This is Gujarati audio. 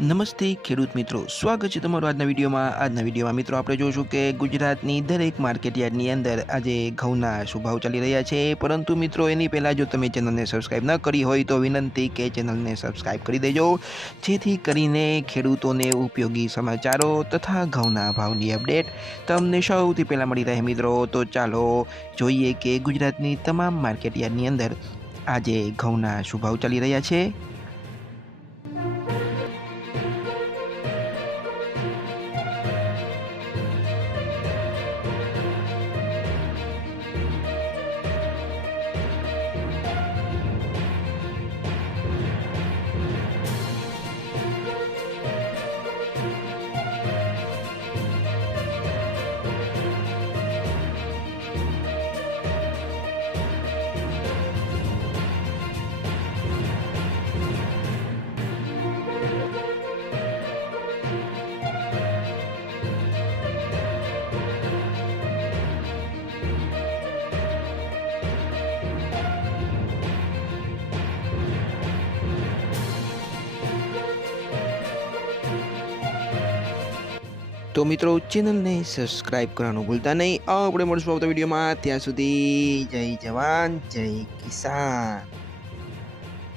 નમસ્તે ખેડૂત મિત્રો, સ્વાગત છે તમારું આજના વિડીયોમાં મિત્રો આપણે જોઈશું કે ગુજરાતની દરેક માર્કેટયાર્ડની અંદર આજે ઘઉંના શું ભાવ ચાલી રહ્યા છે. પરંતુ મિત્રો એની પહેલાં જો તમે ચેનલને સબસ્ક્રાઈબ ન કરી હોય તો વિનંતી કે ચેનલને સબસ્ક્રાઈબ કરી દેજો, જેથી કરીને ખેડૂતોને ઉપયોગી સમાચારો તથા ઘઉંના ભાવની અપડેટ તમને સૌથી પહેલાં મળી રહે મિત્રો. તો ચાલો જોઈએ કે ગુજરાતની તમામ માર્કેટયાર્ડની અંદર આજે ઘઉંના શું ભાવ ચાલી રહ્યા છે. તો મિત્રો ચેનલને સબસ્ક્રાઈબ કરવાનું ભૂલતા નહીં. આપણે મળશું આવતા વિડીયોમાં. ત્યાં સુધી જય જવાન જય કિસાન.